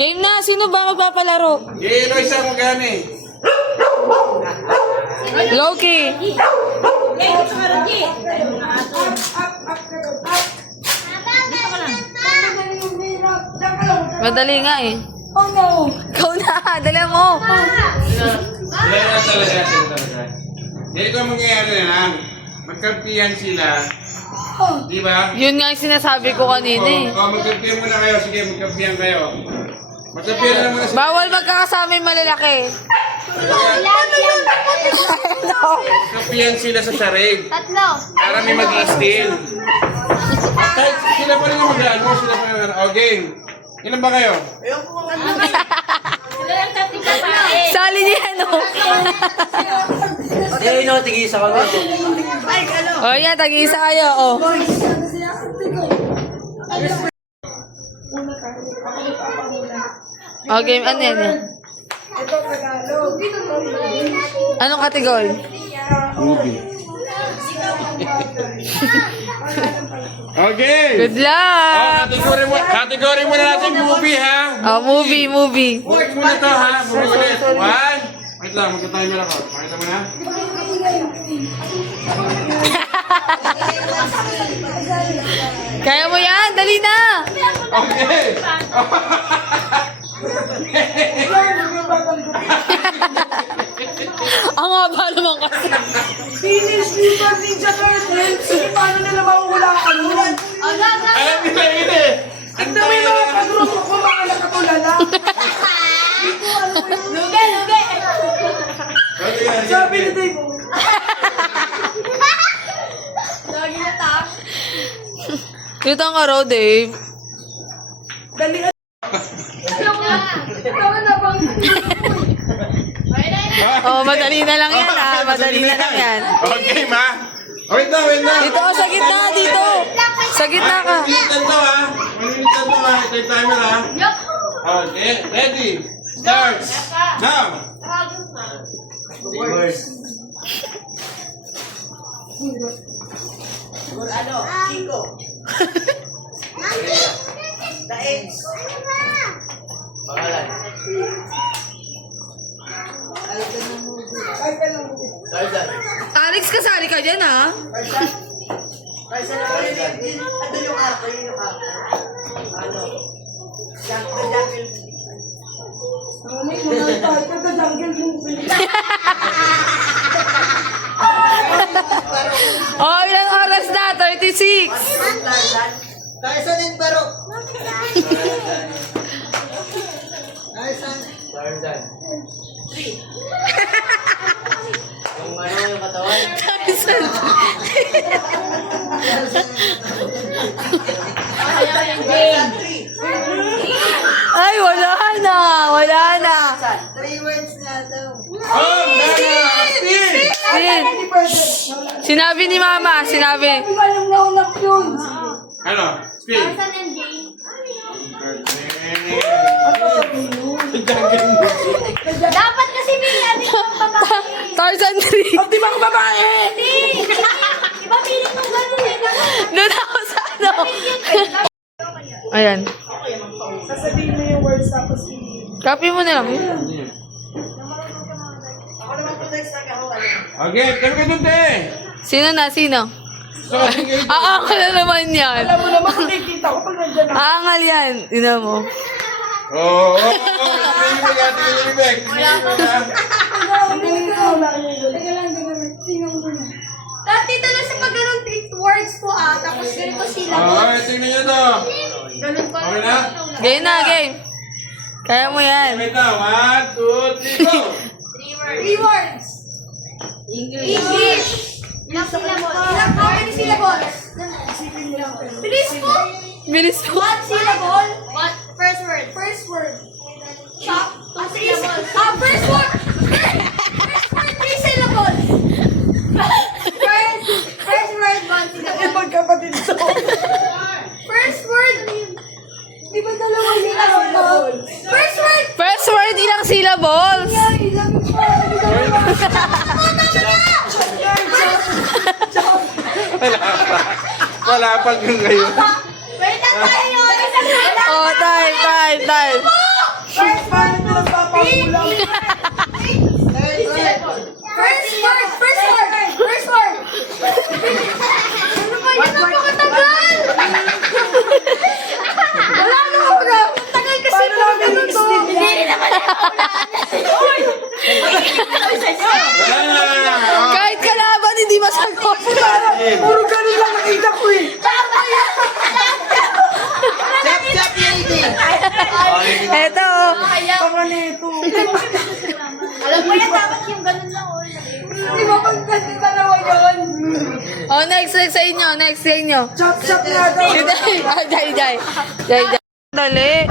Game na. Sino ba magpapalaro? Loisa mo gani. Loki. Madali nga eh. Oh no! Ikaw na. Dali mo. Talaga. Ganito ang mangyayari na lang. Magkampihan sila. Di ba? Yun nga yung sinasabi ko kanina eh. Magkampihan muna kayo. Sige, magkampihan kayo. Magkampihan na muna sila. Bawal magkakasama yung malalaki. Magkampihan sila sa sarig. Tatlo. Para may mag-i-steal. Kahit sila pa rin ang mag-ano. Sila pa rin ang game. Ilan ba kayo? Sali niya ano. Eh, no, tigisa ka ba? O yan, tag-iisa kayo. O. O game, ano yan? Anong kategory? Movie. Okay. Good luck! Category muna natin movie ha. Oh, movie. Movie muna to ha. Movie ulit. One. Wait lang, magka-timer ako. Pakita mo na. Kaya mo yan, dali na! Okay. Ang haba naman kasi. Finish Mutant Ninja Turtles! Paano nila mawawala ka nun? Alam nila yun eh. Tignan mo yung mga kagrupo ko, mga nakatulala. Luge! Sabi ni Dave, Lagi na tak. Dito ang araw, Dave. dalihan. Oh, madali na lang yan ah. Madali na lang yan. Okay ma. Wait na. Dito ka sa gitna, dito. Sa gitna ka. Minutes to ha. Minutes to ha. Ito yung timer ha. Okay. Ready. Start. Now. Reverse. Kiko. Daig. Pangalan. Tarzan. Tarzan. Alex, kasali ka dyan ah. Tarzan. Ano yung ako? Yung ako? Ano? The Jungle. The Jungle Movie. Oh, ilang oras na? 36. Tarzan and Barok. Tarzan. Tarzan. Yung ano, yung katawan. Ay, wala na. Wala na. 3 words na daw. Oh, Dana. Steve. Sin. Sinabi ni Mama. Sinabi. Hindi ko alam na unak yun. Ano? Steve. Tarzan and Jane. Dapat kasi may ano yung babae. Tarzan 3. Ang di ba ako babae? Hindi! Iba piling mo gano'n eh. Doon ako sa ano. Ayan. Sasabihin mo yung words tapos Copy mo na lang. ako naman po next time ako Okay, kami ka dun te. Sino na? Sino? So, sige. Aangal na naman yan. Alam mo naman kung nakikita ko pag nandiyan ako. Aangal yan. Ina mo. Oo. Hindi mo gati ka nilibig. Teka lang. Tingnan mo na. Dati tanong siya pag ganun 3 words po tapos ganito sila. Okay, tingnan nyo to. Ganun pa. Okay na? Game na, game. Kaya mo yan. Wait na. 1, 2, 3, go. 3 words. English. Ilang syllables? How many syllables? Bilis po. Bilis mo. 1 syllable. What? First word. First word. Chop. 2 syllables. First word. First word, 3 syllables. First word, 1 syllable. Magkapatid to. First word. Di ba dalawa syllable? First word. First word, ilang syllables? Ilang pa. Palapag yung ngayon. Wait lang tayo. Oh, time. First, paano ito nagpapakulang? First word. Ano ba yun? Napakatagal. Wala na ako na. Tagal kasi Paano namin i-sleep Hindi rin naman ako Kahit kalaban, hindi masagot. Puro ganun lang nakita ko eh. Chap, lady! Eto. Tama na ito. Alam mo yan, dapat yung ganun lang. Di ba pag kasi dalawa yun? Oh, next sa inyo. Chop nga daw. Jai. Dali.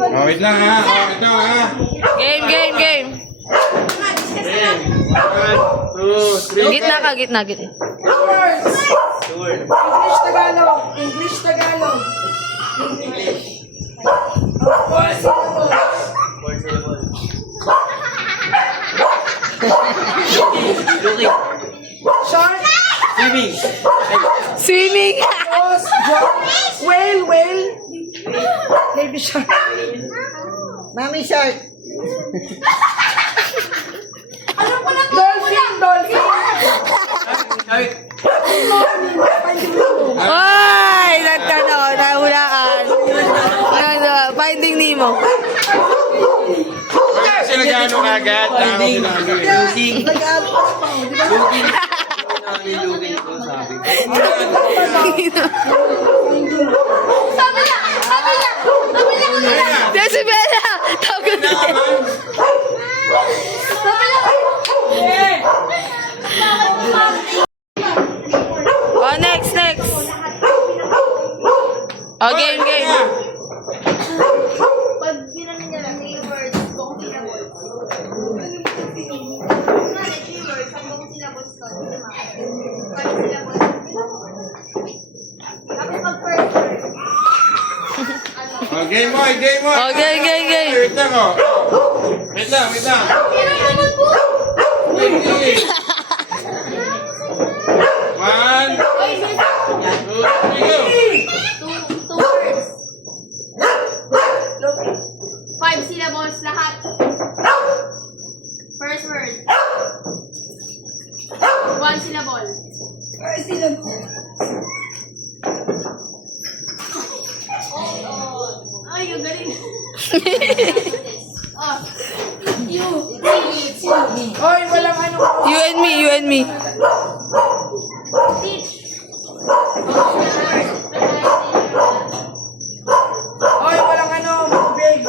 Oh, wait lang ha. Oh, ito ha. Game. Okay. 1, 2, 3. Gitna. Words. English, Tagalog. Four syllables. 4 syllables. Shark. Swimming. Pause. Jump. Whale. Baby shark. Mami shark! Alam ko na to. Dolphin. Shark! Ay, nahulaan. Finding Nemo. Kasi nag-ano agad. Luging! Luging ko sabi. Sabi niya. Decibela. Tawag na. Oh, next. Oh, game. Pag ginano niya lang, 3 words, buong syllables. Kunwari, 3 words, ang buong syllables ko, 5 syllables. Tapos pag first word, Oh, game mo. Oh, game. Wait lang oh. Wait lang. Pero naman po. Wait. 1, 2, 3, go. 2 words. 5 syllables lahat. First word. 1 syllable. Ay, yung galing. Oh. Hoy, walang ano. You and me. Teach. Hoy, walang ano. Big.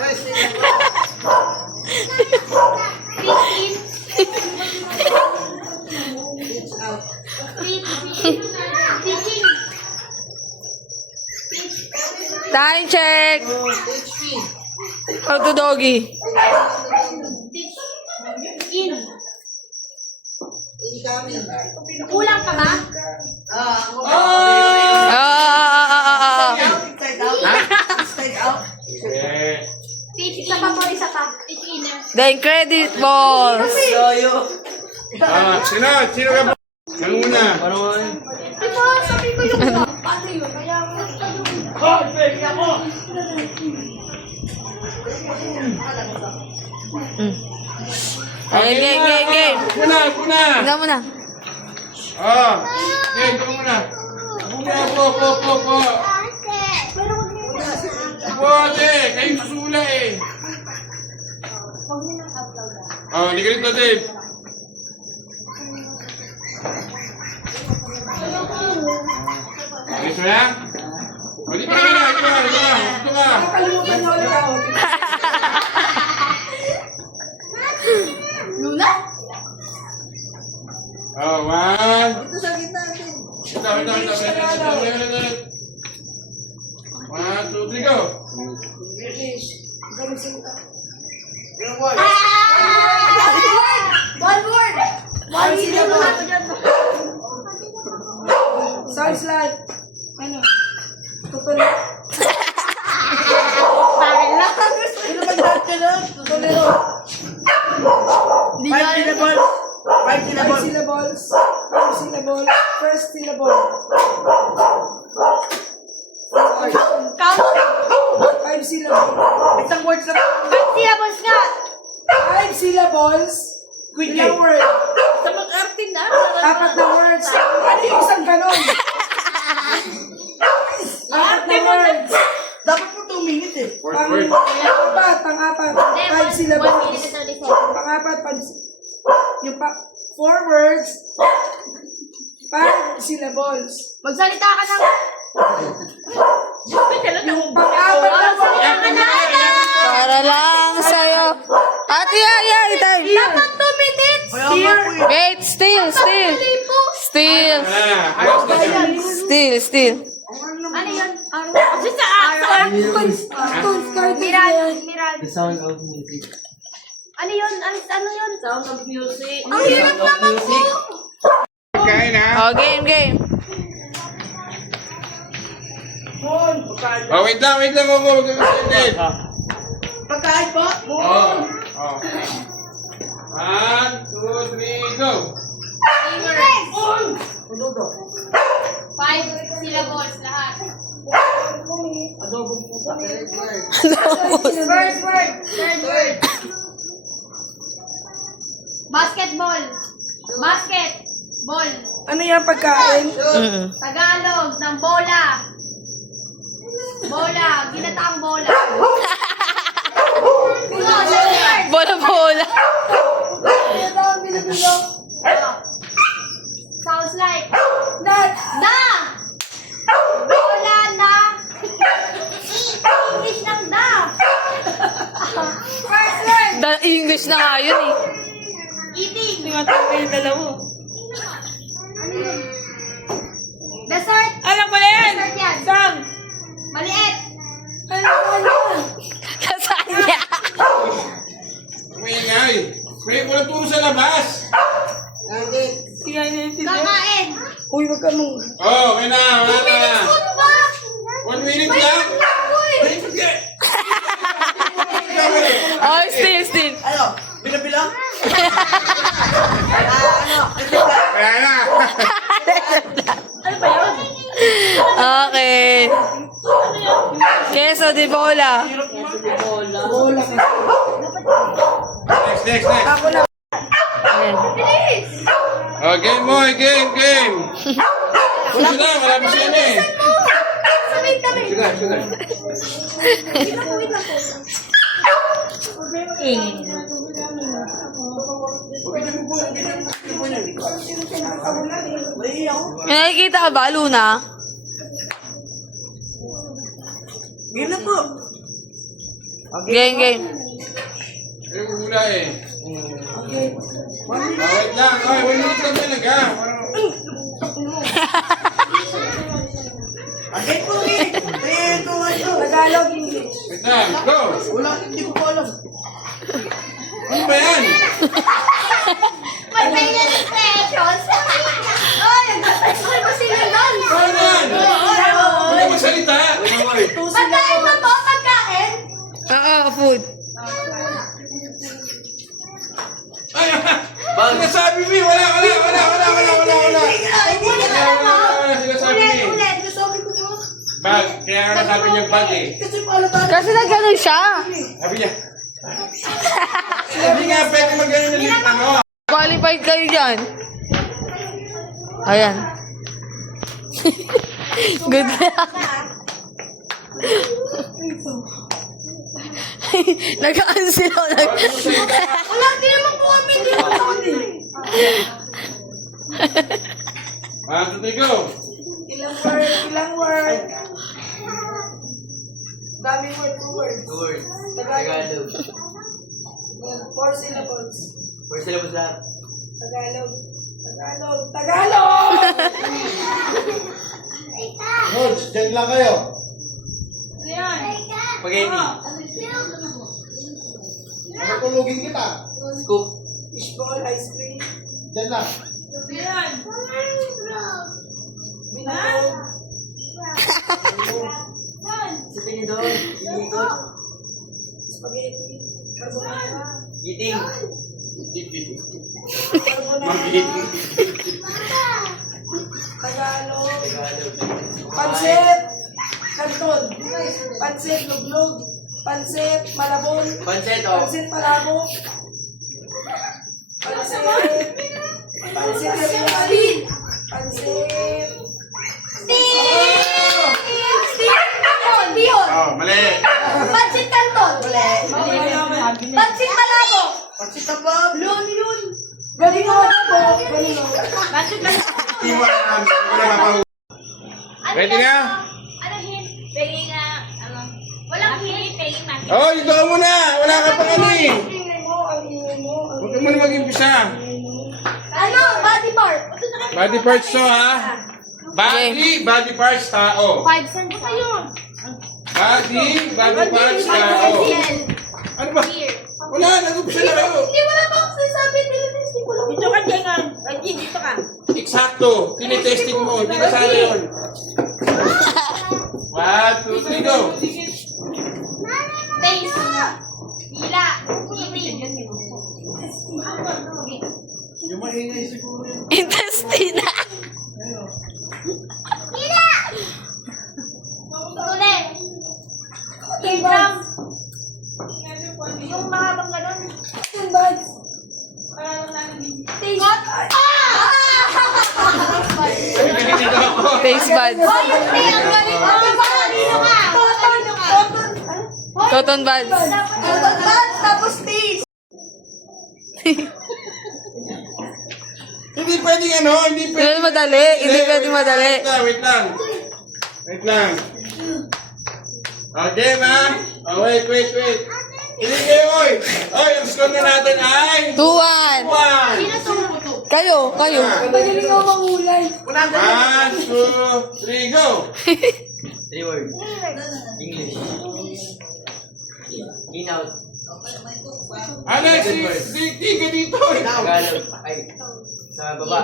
First word. 15. Teaching. Time check. How to doggy. Teach. In. Kulang pa ba? Teach. Isa pa po, isa pa. Teach inner. The Incredibles. Sino ka po? Ang una. Diba, sabi ko yung paano yun? Kaya Game. Una. Tingnan mo na. Oh. Game, ito muna. Po. Ate, kayo susula eh. Oh, hindi ka rito, Dave. Gusto na? O, di pa na. Ito ka. Nakalimutan na ulit ako. Luna? Oh, 1. Ito sa gitna natin. Wait. 1, 2, 3, go. English. Ganun sila. One word! One syllable. Sounds like, ano? Tutulog. Bakit lang? Ano ba dati ka na? Tutulog. Five syllables. Five syllables. Five syllables. First syllable. Count. Five syllables. Isang words lang. 5 syllables nga. 5 syllables. Ilang word? Sa mag-arte na. 4 na words. Ano yung isang ganon? 4 na words. Dapat po 2 minutes eh. Fourth word. Pang-apat. 5 syllables. 1 minute and 30 seconds. Pang-apat, yung 4 words. 5 syllables. Magsalita ka ng... Yung pang-apat na words. Para lang sa'yo. Ate, time. Dapat 2 minutes. Wait, still. Lipo. Still. Ayos na siya. Still. Ano yun? Kasi sa Mirage. The sound of music. Ano yun? Ano yun? Sound of music. Ang The hirap sound of naman po. music. Kain ha. Oh, game. Oh, wait lang, Gogo. Huwag kang excited. Pagkain po? Oh. 1, 2, 3, go. 5 syllables lahat. First word. Third word. Basketball. Basketball. Ano yung pagkain? Tagalog ng bola. Bola. Ginataang bola. Bola. Sounds like Nat! da. Bola na. English ng da. First word. English na nga yun eh. Eating. Yung dalawa. Ano yun? Dessert. Alam ko na yan! Dessert yan. Sam! Maliit. Kasaan niya? Umingay. May walang turo sa labas. Kakain. Uy, wag ka nung... Oh, okay na. Wala na. Ano ba? 1 minute lang. Oh, still. Ano? Bila-bila? Wala na. Okay. Queso de bola. Bola ka. Next. Ako na. Bilis. Oh, game mo. Game. Wala pa siya na eh. Sabay kami. Sugar. Wait lang po. May nakikita ka ba, Luna? Game na po. Game. Ano yung gula eh? Oh, wait lang. Oh, 1 minute lang talaga. Okay po eh. Tagalog, English. Wait lang. Go. Wala, hindi ko po alam. Ano ba yan? May facial expressions. Ay, nagtatay mo sila doon. Ano yan? Hindi ka magsalita. Pagkain ba po? Pagkain? Oo, food. Ay, sinasabi mo eh. Wala. Ay, ulit na lang po. Sinasabi niya eh. Ulit. Sabi ko po. Bag. Kaya nga nasabi niya bag eh. Kasi paano tayo? Kasi nagganon siya. Sabi niya. Hindi nga pwede mag-gano'n na lip ano. Qualified kayo dyan. Ayan. Good luck. Nag-cancel ako. Wala, di naman po kami dito. Go. Ilang word? Daming word, 2 words. 2 words. Tagalog. 4 syllables. 4 syllables lahat. Tagalog! George, dyan lang kayo. Spaghetti. Matulugin kita. Scoop. Fishball, ice cream. Dyan lang. Binako. Sa tinidor. Inikot. Spaghetti. Carbonara. Eating. Carbonara. Tagalog. Tagalog. Pansit. Kanton. Pansit luglog. Pansit malabon. Pancet, oh. Pansit malabon. Pansit. Pansit teriyaki. Pansit. Bihon. Oh, mali. Pansit Canton. Pansit Malabo. Pansit tabab. Yun. Galing ako na po. Galing ako. Iwan. Wala mapahuli. Ready na? Ano hint? Paging walang hint. Paging natin. Oh, ito ka muna. Wala ka pa kami. Ang ingay mo, ang ingay mo. Huwag ka muna mag-impisa. Ano? Body part. Body parts to, ha? Body parts, tao. 5 cents pa yun. Body parts, tao. Ano ba? Here. Wala, nag-umpisa na kayo. Hindi mo na ba ako sinasabi? Dito ka, Jengan. Ay, dito ka. Eksakto. Tinitesting mo. Hindi ka sana yun. 1, 2, 3, go. Face. Hila. Eating. Yung maingay siguro yun. Intestina. Hila. Tuloy. Eardrum. Yung mahabang ganun. Yung bags. Taste. Dito ako. Taste buds. Hoy, yung tea, ang galing mo. Dito ka. Dito ka. Cotton buds. Cotton buds, tapos taste. Hindi pwedeng ano, hindi Hindi pwedeng. madali. Hindi pwedeng madali. Wait lang. Wait lang. Okay, ma? Oh, wait. Hindi kayo, oy. Oy, ang score na natin ay 2-1. 1. Kayo. Magaling ako mangulay. 1, 2, 3, go. 3 words. English. In out. Alex, di ka dito. Tagalog. Ay. Sa baba.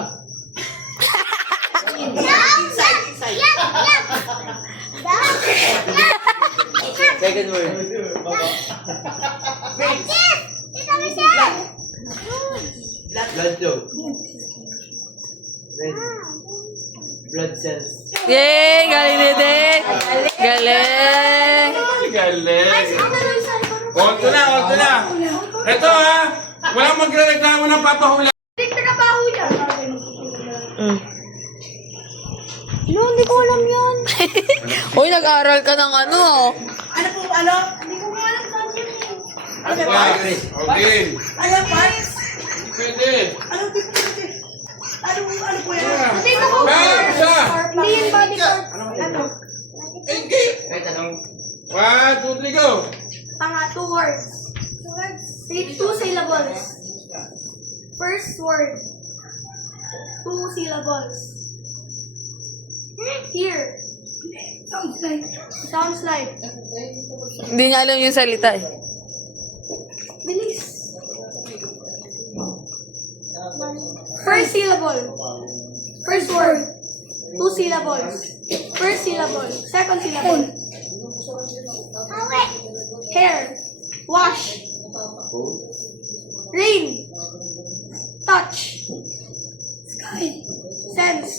Second word. Blood flow. Red. Blood cells. Yay! Galing ni Dick. Galing. Galing. Onto na. Ito, ha. Walang magre-reklamo ng papahula. Trabaho yan. No, hindi ko alam yan. Uy, nag-aral ka ng ano. Ano po, ano? Hindi ko nga alam saan yun eh. Ano ba? Okay. Ano, parts? Pwede. Ano tipo pwede? Ano po yan? Yeah. Dito ko. Isa. Hindi yung body part. Ano? Okay. Ay, tanong. 1, 2, 3, go. Tanga, 2 words. 2 syllables. First word. 2 syllables. Here. Sounds like. Hindi niya alam yung salita eh. Bilis. First syllable. First word. 2 syllables. First syllable. Second syllable. Hair. Wash. Rain. Touch. Sky. Sense.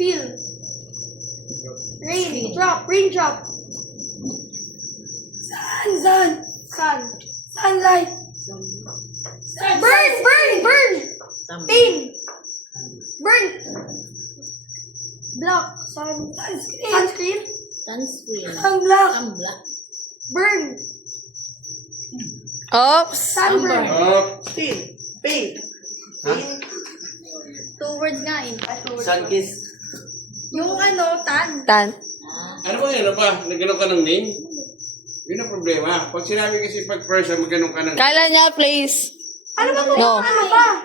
Feel. Rain. Drop. Raindrop. Sun. Sunlight. Burn. Pain. Burn. Block. Sunscreen. Sunblock. Burn. Oops. Sunburn. Up. Pain. 2 words nga eh. Sun kiss. Yung ano, tan. Tan. Ano ba yan? Ano ba? Nagano ka ng name? Yun ang problema. Pag sinabi kasi pag person, magano ka ng Kala niya, place. Ano ba No. Ano ba?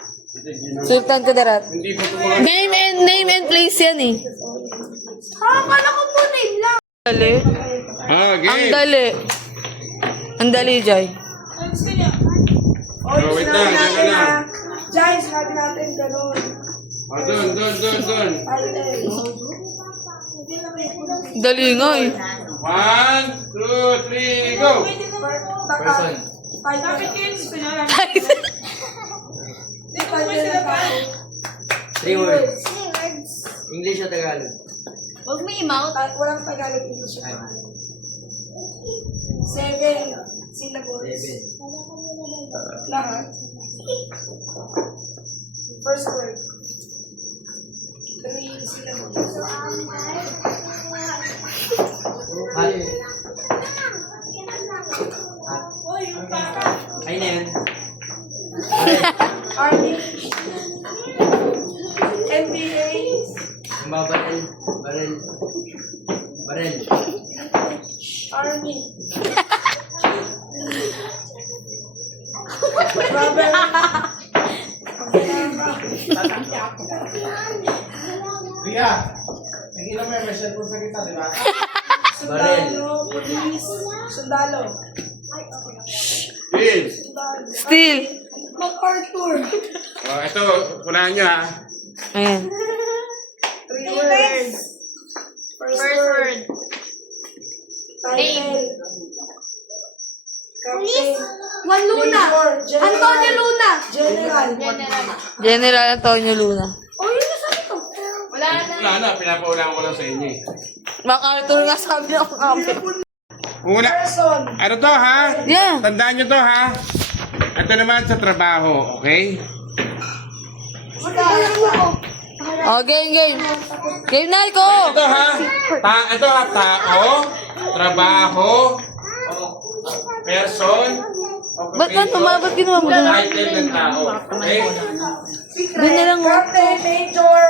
Sultan Kudarat. hindi pa ito mga... Name and place yan eh. Akala ko po name lang. Dali. Ah, Ang game. dali. Ang dali, Jai. Oh, wait sinabi lang, natin teka lang. na. Giant, sinabi natin ganun. Ah, doon. Ate. Dali nga eh. 1, 2, 3, go. Person. Dapat yun, gusto nyo lang. Three words. English o Tagalog? Huwag mo i-mouth. Walang Tagalog English. Ay, 7 syllables. 7. Lahat. First word. 3 syllables. Ay na yun. Army. NBA. Barel. Barel. Barel. Army. Rubber. Ria, nakikita mo yung may cellphone sa kita, di ba? Sundalo. Police. Sundalo. Please. Still. MacArthur. Oh, ito, unahan nyo ha. Ayan. 3 words. First word. Title. Captain. Juan Luna. General. Antonio Luna. General. General Antonio Luna. Oh, yun na sabi ko. Wala na. Wala na, pinapaunahan ko lang sa inyo eh. MacArthur nga sabi ng kapit. Una, Person. ano to ha? Yeah. Tandaan nyo to ha. Ito naman sa trabaho, okay? Oh, game, game. Game na ko. Ito ha. Ito ha, tao, trabaho, person, Ba't ba tumabot ginawa mo doon? title ng tao. Okay? Doon na lang. Captain. Major.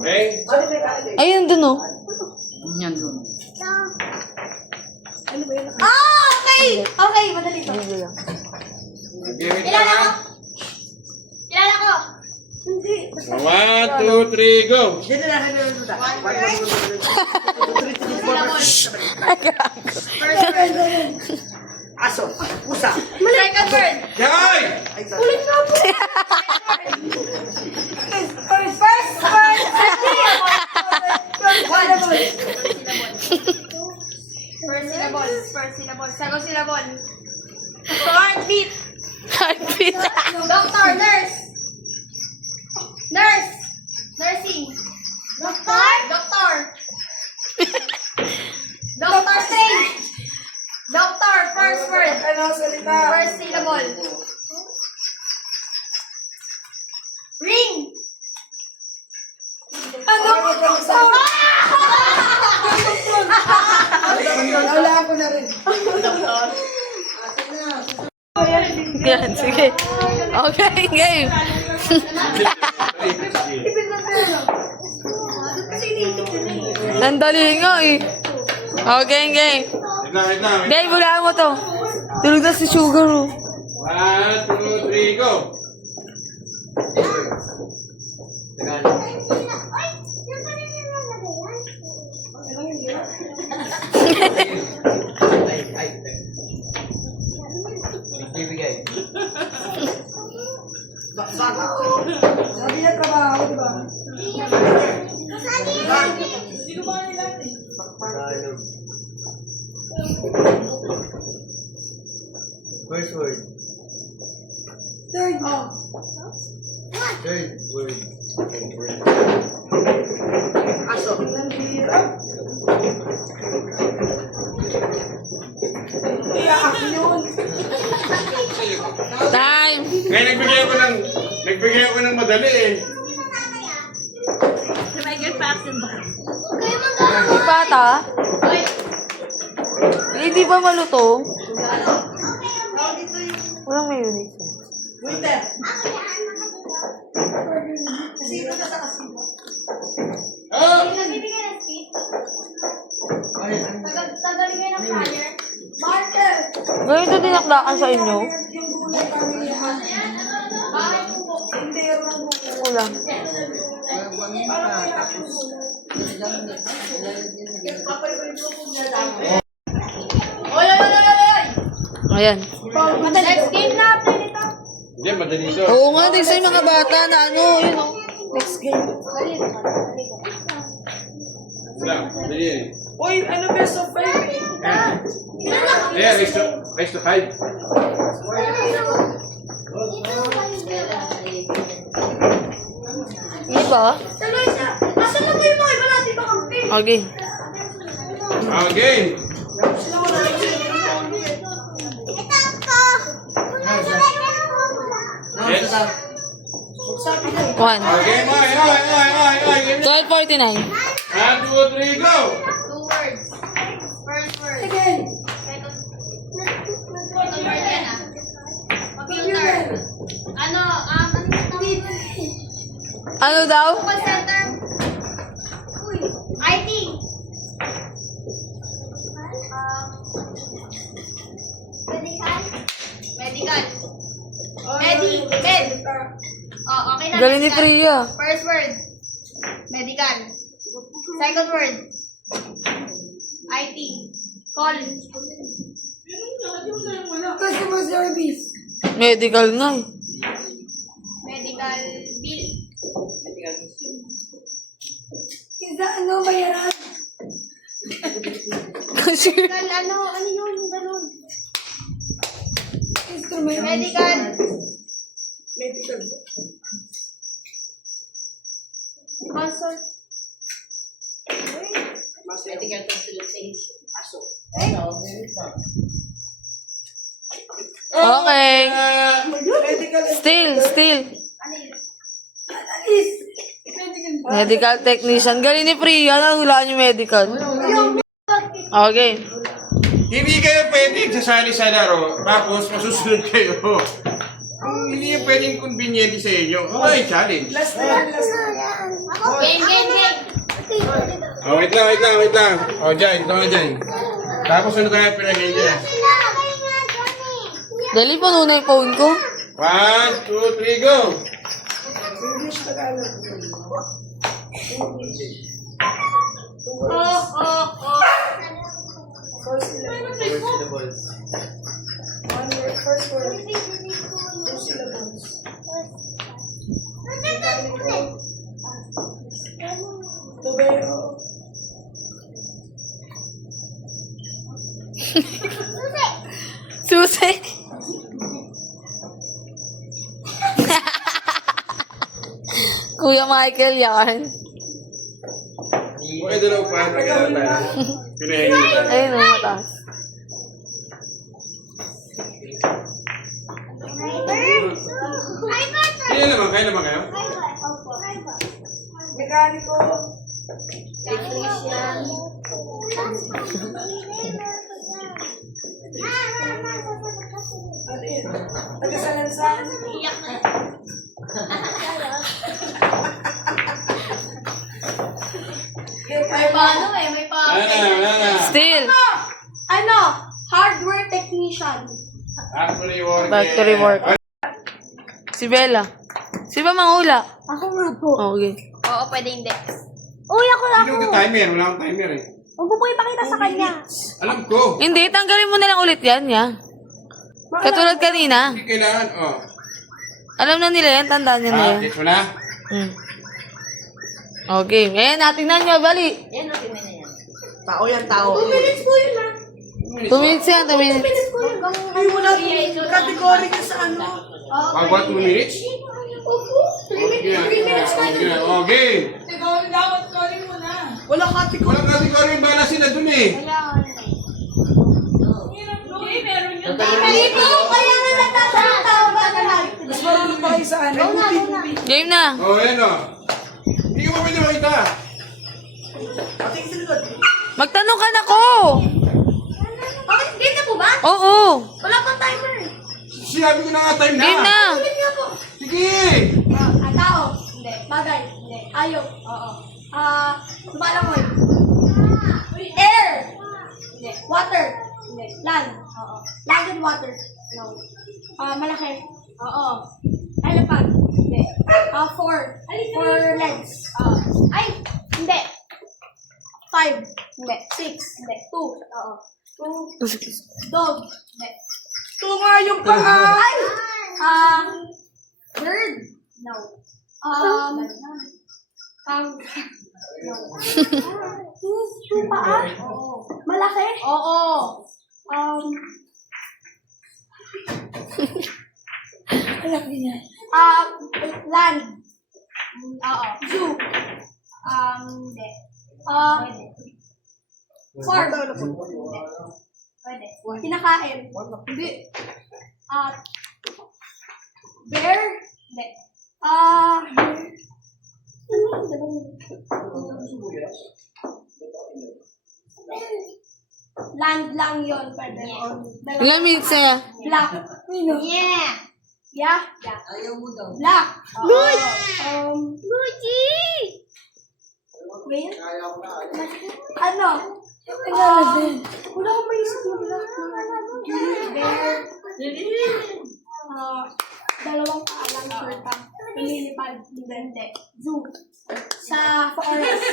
Okay? Ayun, doon oh. Ah, okay. Okay, madali to. Ayun lang. Give it Kilala ko. ha. Kilala ko. Hindi. 1, 2, 3, go! Aso. Pusa. Second word. Yay! Ulit nga po. First word. First syllable. First syllable. Second syllable. Heartbeat. Heartbeat. Doctor. Nurse. Nurse. Nursing. Doctor. Doctor. Doctor Strange. Doctor. First word. Ano salita? First syllable. Ring. Ano? Wala ako na rin. Yan, sige. Okay, game. Nandali nga eh. Okay, game. Wait lang, wait lang. Dave, bulaan mo to. Tulog na si Sugar oh. 1, 2, 3, go! Tagalog. Ay. Bibigay. Sabi niya trabaho, di ba? Tagalog. First word. Third. Oh. Third word. Second word. Aso. Nandira. Kaya ako yun. Time. Ngayon, nagbigay ako ng madali eh. Ipata. Hindi ba maluto? Walang mayonnaise. Waiter. Sino na sa kasino? Oh! Nagbibigay ng speech. Tagalin ng flyer. Marker. Ganito dinakdakan sa inyo? Yung gulay pamilyahan. Bakit po? Hindi yung gulay. Kulang. Oy, oy, oy, oy, oy. Ayan. Next game na, play nito. Hindi, madali to. Oo nga, tignan yung mga bata na ano, yun oh. Next game. Wala, madali eh. Uy, ano best of 5? Yeah, raise to 5. Di ba? Tuloy siya. Asan na ba yung mga iba natin kakampi? Okay. Okay. Yes. One. Okay, okay. 12:49. 1, 2, 3, go! 2 words. First word. Again. Second word yan ah. Computer. Ano Ano daw? call center. IT. Medical. Med. Oh, okay na. Galing ni medical. Priya. First word. Medical. Second word. IT. Call. Customer service. Medical nga eh. Medical bill. Isa ano, bayaran. Kasi, Medical ano yun? Ganun. Instrument. Medical. Medical. Consult. Medical consultation. Aso. okay. Medical. Still. Analyst. Medical. Medical technician. Galing ni Priya. Nahulaan yung medical. Okay. Hindi kayo pwedeng sasali sa laro, tapos masusunod kayo. Hindi yung pwedeng convenient sa inyo. Okay, challenge. Last one. Game. Oh, wait lang. Oh, Jai, ito nga Jai. Tapos ano kaya pinagay niya? Dali po nuna yung phone ko. 1, 2, 3, go! English, Tagalog. First syllables. One word. First word. 2 syllables. Mechanical. Tubero. Susi. Kuya Michael yan. Okay, dalaw pa. Nagkakaroon tayo. Pinahingi tayo. Ayun o, mataas. Kaya naman kayo? Mekaniko. Technician. Ano yun? Tagasalansa. Iyak na. May paano may Ana. Still. Ano? Hardware technician. Factory worker. Factory worker. Si Bella. Si ba mangula? Ako nga po. Okay. Oo, pwede hindi. Uy, ako Hindi ko timer. Wala akong timer eh. Huwag mo po ipakita sa kanya. Alam ko. Hindi, tanggalin mo na lang ulit yan, ya. Katulad kanina. Hindi kailangan. Oh. Alam na nila yan, tandaan nyo na yan. Get mo na? Hmm. Okay, ngayon natingnan nyo, bali. Yan o, tingnan niya yan. Tao yan, tao. 2 minutes po yun 2 minutes yan, 2 minutes. minutes po yun. Ay, wala category ka sa ano. Pag 2 minutes? Opo. 3 minutes na yun. Okay. Wala category. Walang category. Bala sila dun eh. Hindi po, kaya nga nagtatanong ba na lang? Mas marunong pa kayo sa ano. Game na. Oh, yan o. Hindi ko pa pwede makita. Ating sa likod. Magtanong ka na ko. Bakit? Game na po ba? Oo. Wala pang timer. Sinabi ko na nga time na. Game na. Game nga po. Sige. Tao? Hindi. Bagay? Hindi. Ayaw? Oo. Lumalangoy? Air? Hindi. Water? Hindi. Land? Oo. Land and water? No. Malaki? Oo. Elephant? Hindi. Four legs? Ay! Hindi. 5? Hindi. 6? Hindi. 2? Oo. 2? Dog? Hindi. Ito nga yung paa. Ay! Bird? No. No. Paa? Oo. Malaki? Oo. Land. Oo. Zoo. Hindi. Farm. Pwede. Kinakain. Hindi. Bear. Hindi. Land lang yun. Pwede. Ilang minutes na yan? Black. Yeah. Yeah? Ayaw mo daw. Black. Luigi! Wait. Ano? Wala ko may school. Bear. Dalawang paalang shorta. Lumilipad. Hindi. Zoo. Sa forest.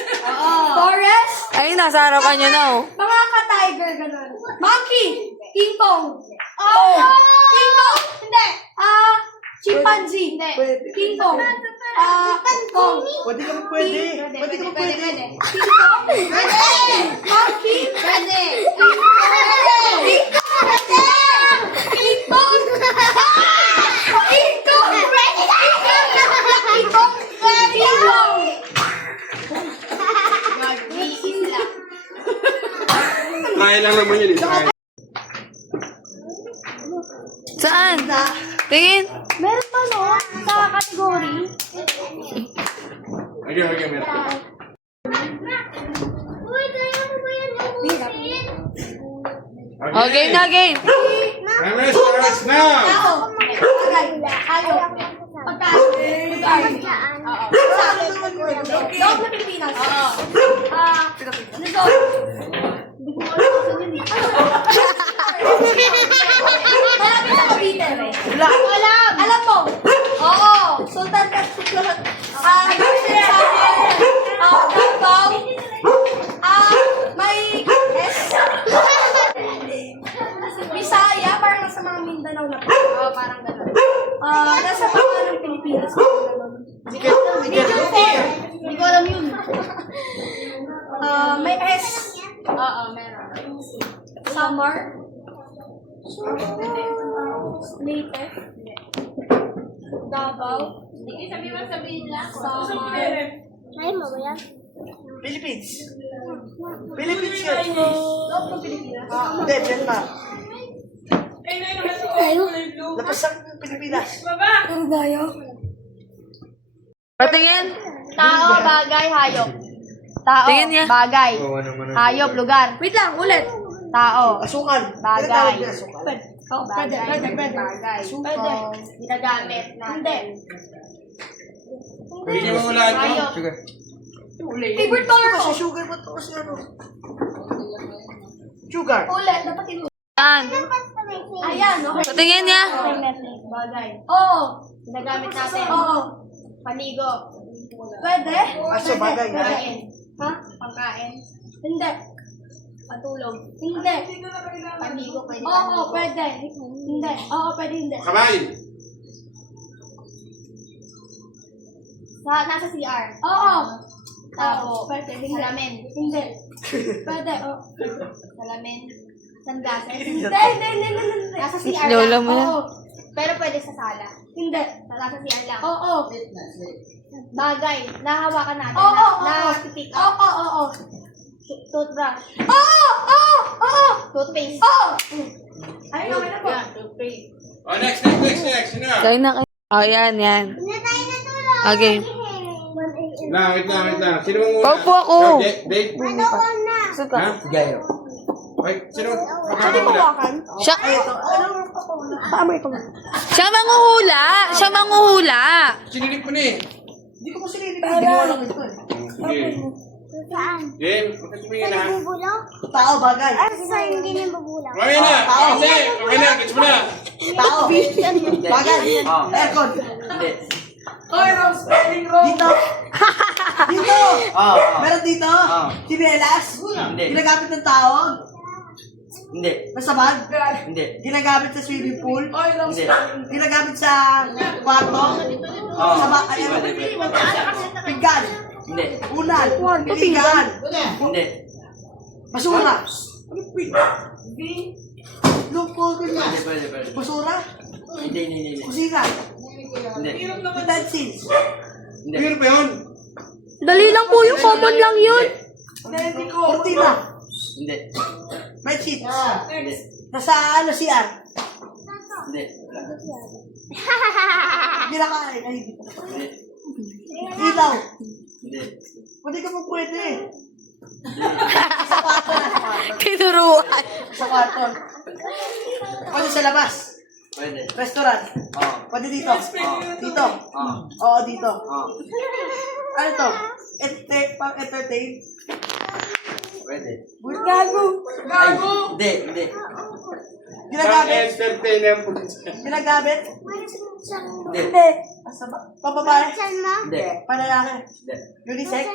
Forest? Ay, nasa harapan niyo na oh. Mga ka-tiger, ganun. Monkey! King Kong! King Kong! Hindi! Chimpanzee! Hindi. King Kong! Kong! Pwede ka pwede. Pwede ka pwede. King Kong! Pwede! Monkey! Pwede! King Kong! King Kong! King Kong! King Kong! Pwede ka! King Kong! King Kong! Try lang naman yun eh. Try. Saan? Tingin. Meron pa no? Sa category? Okay, meron. Uy, kaya mo ba yan? Okay na, game. Timer starts now! Tao. Bagay. Hayop. Pagkain. Lugar. Loob na Pilipinas. Luzon. Hindi ko alam kung saan yun eh. Malapit sa Cavite. Alam. Alam mo. Oo. Sultan Kudarat. Davao. May S. Bisaya. Parang nasa mga Mindanao na. Parang gano'n. Nasa mga ng Pilipinas. Medium fair. Hindi ko alam yun. May S. Oo, meron. Summer. Leyte. Davao. Sige, sabihin lang. Summer. Ay, mo ba yan? Philippines. Philippines yun. Loob ng Pilipinas. Hindi, dyan na. Lapas ang Pilipinas. Uruguayo. Patingin. Tao, bagay, hayop. Tao, Tingin niya. bagay. Hayop, lugar. Wait lang, ulit. Tao, Asukal. bagay. Tinatawag niya asukal. Bagay, bagay. Pwede. Ginagamit natin. Hindi mo ulan ko. Hayop. Favorite color ko. Kasi sugar ba ito? Kasi ano? Sugar. Ulit, dapat yun. Saan? Ayan, okay. Patingin niya. Bagay. Oo. Ginagamit natin. Oo. Panigo. Pwede? Aso bagay. Pagkain. Ha? Pagkain? Hindi. Patulog? Hindi. Panigo, pwede. Oo, pwede. Hindi. Oo, pwede hindi. Kamay! Nasa CR? Oo. Tabo. Pwede. Salamin? Hindi. Pwede. Oo. Salamin? Sunglasses? Hindi. Nasa CR Lola lang. mo yan. Oo. Pero pwede sa sala? Hindi. Nasa CR lang? Oo. Bagay. Nahawakan natin. Oo. Na-pick up. Oo. Toothbrush? Oo. Toothpaste? Oo. Ay, okay na po. Oh, next. Sino? Kayo na kayo. Oh, yan. Okay. Wait lang. Sino mong una? Paupo ako. Dave? Suka. Ha? Gayo. Okay, sino? Ano muna? Siya. Siya manguhula. Sinilip mo na eh. Hindi ko po sinilip. Hindi ko alam ito eh. Sige. Game, magkasumingin na. Tao bagay. Okay na. Okay na. Gets mo na. Tao. Bagay. Aircon. Hindi. Dito. Dito. Meron dito. Chinelas. Hindi. Ginagamit ng tao. Hindi. Nasa bag. Hindi. Ginagamit sa swimming pool. Hindi. Ginagamit sa kwarto. Sa ayan. Pinggan. Hindi. Unan. Pinggan. Hindi. Basura. Look po, ganyan. Pwede. Basura? Hindi. Kusina? Hindi. Utensils? Ano ba yun? Dali lang po yung common lang yun. Cortina? Hindi. Bedsheet? Hindi. Nasa ano CR? Hindi. Ginakain? Ay, hindi pa. Hindi. Ilaw? Hindi. Pwede ka mo pwede. Tinuruan. Sa kwarto. Pwede sa labas. Pwede. Restaurant. Oo. Pwede dito. Dito. Oo. Oo, dito. Oo. Ano to? Pang-entertain? Pwede. Gago. Ay, hindi. Ginagamit? Entertainer po. Ginagamit? Hindi. Pababae? Hindi. Panlalaki? Hindi. Unisex?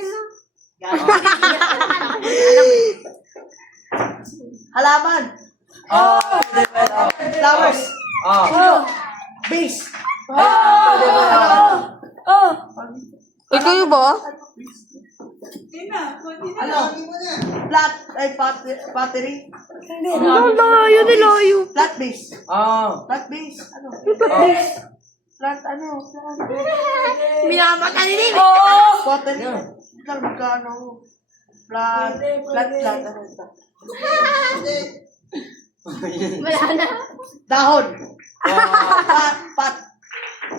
Halaman? Flowers? Oo. Base? Uy, kayo ba? Ano? Flat? Ay, battery? Layo nilayo. Flat base? Oo. Flat base? Ano? Flat ano? Flat. Minamata nila. Battery? Lang magkano? Flat. Ano ito? Wala na. Dahon? Pat.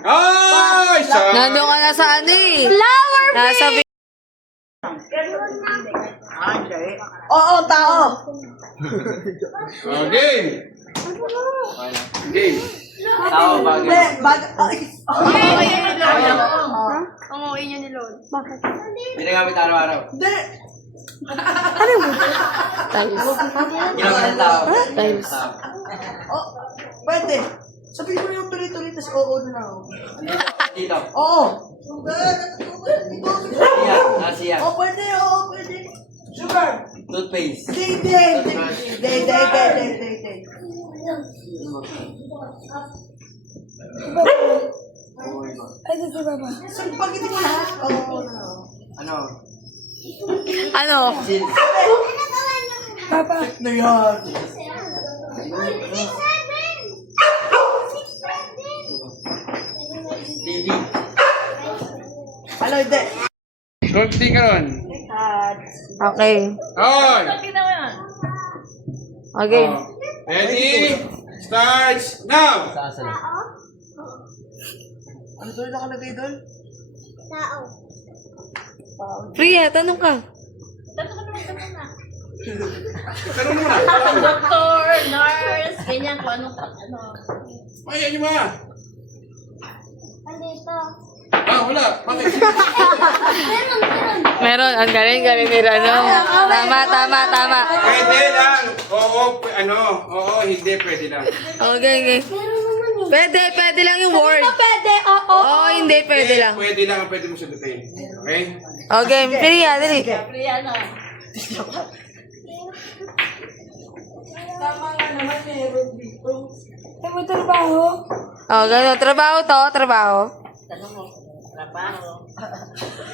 Ay! Nandun ka na sa ano eh. Flower Nasa Oo, tao. Game! Game! Tao Hindi, bagay. Panguwi niyo ni Lord. Bakit? Ginagamit araw-araw. Hindi. tiles. Ginagamit ng tao. Tiles. Oh, pwede. Sabihin mo yung tuloy-tuloy, tas oo na lang. Dito. Oo. Siya. Oo, pwede, oo, pwede. Sugar. Toothpaste. Hindi. Saan pag hindi mo lahat? Oo. Ano? Ano? Sil. Na yan. TV. Ano, hindi. Konti ka ron. Okay. Hoy! Okay. Ready? Starts now! Saan? Ano doon nakalagay doon? Priya, tanong ka. Tanong mo na. Doktor, nurse, ganyan kung ano. Ay, ano ba? Andito. Wala. Bakit? Meron. Ang galing ni Rano. Tama. Pwede lang. Oo, hindi, pwede lang. Okay. Pwede lang yung word. Pwede, oo. Oo, hindi, pwede lang. Pwede lang ang pwede mo sagutin. Okay? Okay, Priya, dali. Priya, ano? Tama nga naman, meron dito. Oh, gano'n. Trabaho to, trabaho. Tanong mo. Trabaho.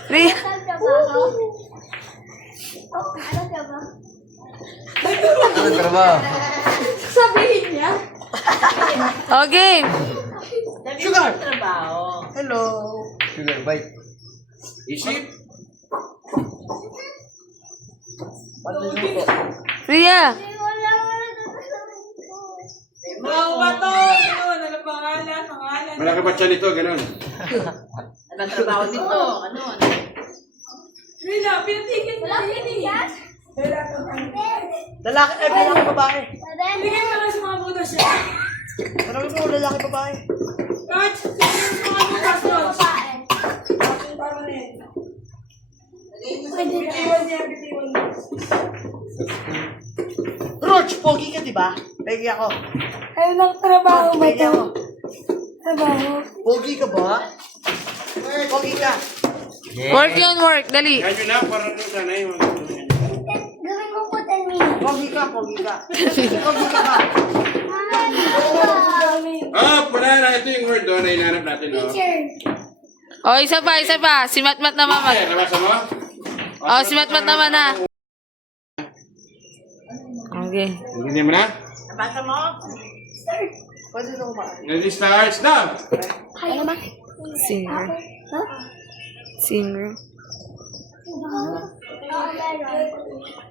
Priya. Ano trabaho? Ano trabaho? Ano trabaho? Sabihin niya. Okay. Sugar. Trabaho. Hello. Sugar bite. Isip. Priya. Malaki pa siya nito, ganun. Anong trabaho dito? Ano? Wala bigas? Lalaki, lalaki, babae. Bigyan mo lang sa mga butas siya. Marami po, lalaki, babae. Babae. Roach, pogi ka, di ba? Pegi ako. Ayaw ng trabaho ba Pegi ako. Trabaho. Pogi ka ba? Pogi ka. Work yun, work. Dali. Kaya na, parang doon sana yung... Gawin mo po 10 minutes. Pogi ka. Pogi ka ba? Wala na. Ito yung word doon na hinahanap natin. Teacher. Oh, isa pa. Si Matmat naman. Nabasa mo? Oh, si Matmat naman na. Okay. Hindi mo na? Basa mo? Ready, starts now. Ano ba? Singer. Singer.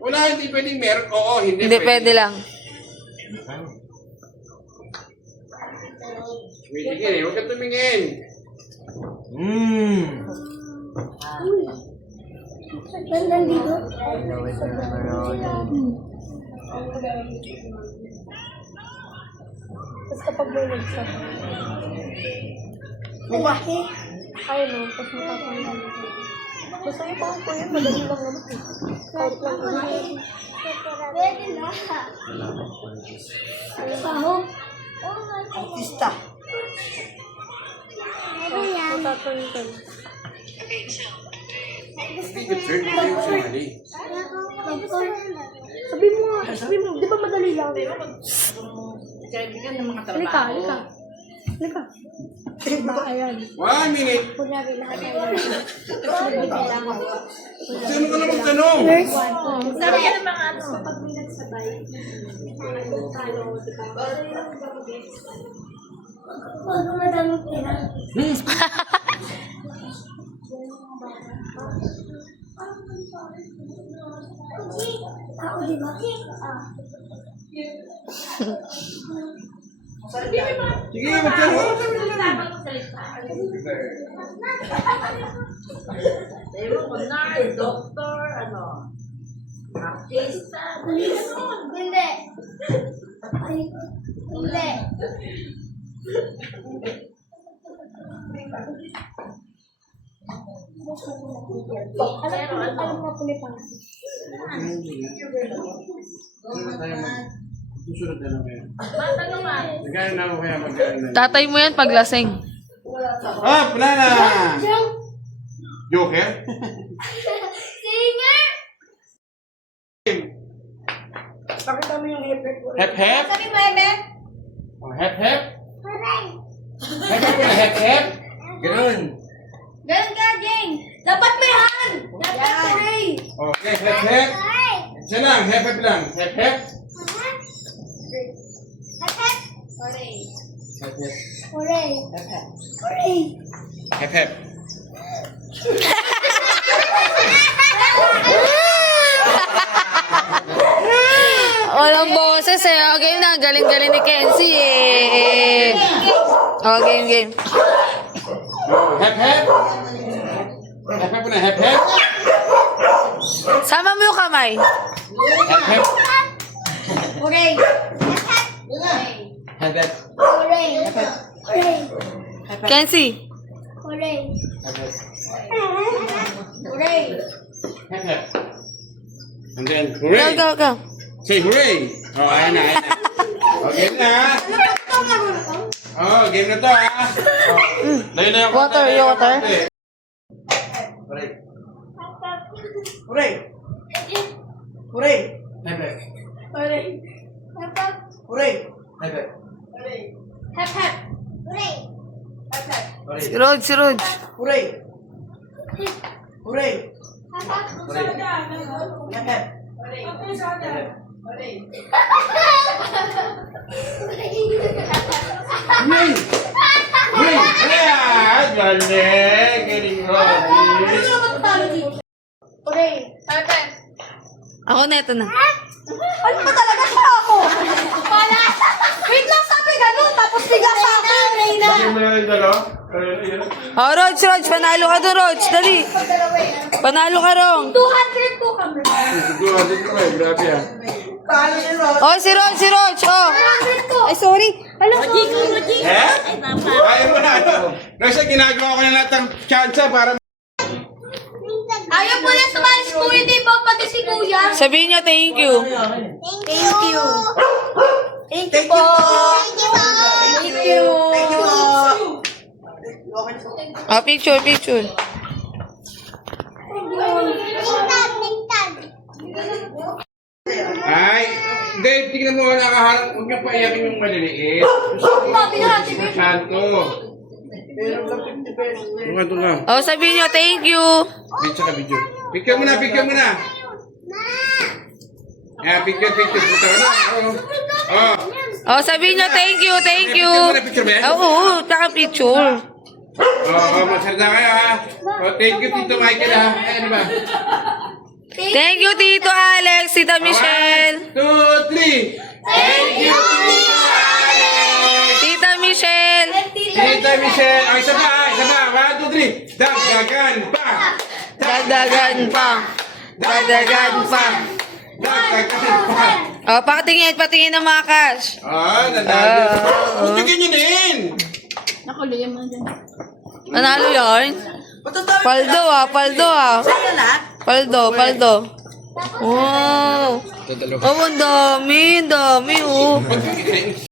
Wala, hindi pwedeng meron. Oo, hindi Hindi pwede lang. Tumingin eh, huwag ka tumingin. Nandito? Tapos kapag bumagsak. Lalaki? Ay, no. Tapos matapang. Gusto niyo pa po yun. Madali lang naman. Kahit lang naman. Pwede na. Paho? Artista. Ano yan? Matapang ka. Hindi ka third, hindi mo sumali. Sabi mo nga. Sabi mo. Di ba madali lang? Kaibigan ng mga Halika, trabaho. halika. Halika. Baka yan. 1 minute. Kunyari lahat tayo. Sino ka na magtanong? Sabi ka ng mga ano. Ano madami pera? Ako di ba? Sige, magtanong. Sabi mo, nurse, doctor, ano. Artista. Hindi. Hindi. Alam mo pulipan. Susunod na naman. Bata naman. Nagkain na ako kaya magkain na. Tatay mo yan pag lasing. Ah, wala na! Joker? Singer! Pakita mo yung hepe ko. Hep hep? Sabi mo, Ebe? Oh, hep hep? Parang. Hep hep na hep hep? Ganun. Ganun ka, Jane. Dapat may hand. Dapat hooray. Okay, hep hep. Isa lang, hep hep lang. Hep hep? Hooray. Hep hep. Hooray. Hooray. Hep hep. Walang boses eh. Okay na. Galing-galing ni Kenzie eh. Oh, game. Oh, hep hep. Hep hep na hep hep. Sama mo yung kamay. Hep hep. Hooray. Hagad. Hooray. Hooray. Kenzie. Hooray. Hagad. Hooray. Hep hep. And then, Go, hooray. go. Say hooray. Oh, ayan na. Okay na. Oh, game na to ha. Oh, layo na yung Water, konti, layo yung water. konti. Hooray. Hooray! Hooray! Hagad. Hooray. Hooray! Hagad. Hep hep. Hooray. Hooray. Si Rog. Hooray! Hooray! Hooray. Hep hep! Hooray! Hooray! Ayan! Galing! Galing Robby! Hooray. Hep hep. Ako na, ito na. Ano ba talaga siya ako? Wala. Wait lang, sabi ganun, tapos bigla sa akin. Sige mo na yung dalo. Oh, Rog. Panalo ka doon, Rog. Dali. Panalo ka, Rog. 200 po kami. Siguro, dito kayo. Grabe ah. Paano si Rod? Oh, si Rog. Oh. 100 po. Ay, sorry. Alam ko. Eh? Ayaw mo na ano? Kasi ginagawa ko na lahat ng tsansa para Ayaw po na sumali si Kuya, di ba? Pati si Kuya. Sabihin niyo, thank you. Thank you. Thank you po! Thank you. Thank you po! Oh, picture. Ay, hindi, tingnan mo, nakaharap. Huwag niyo paiyakin yung maliliit. Santo. Tunga. Oh, sabihin niyo, thank you. Video. Picture mo na. Yeah, picture. Punta ka na. Oh. Oh, sabihin nyo, thank you, thank you. Picture mo na, picture ba yan? Oo, taka picture. Magsalita kayo ha. Thank you, Tito Michael ha. Ano ba? Thank you, Tito Alex, Tita Michelle. 1, 2, 3. Thank you, Tito Alex. Tita Michelle. Tita Michelle. Ay, isa pa. 1, 2, 3. Dagdagan pa. Dagdagan pa. Dagdagan pa. Dagdagan pa. Oh, patingin ng mga cash. Nanalo. Huwag nyo ganyanin. Nanalo yun? Paldo ah. Paldo. Wow. Oh, ang dami oh. Huwag nyo ganyanin.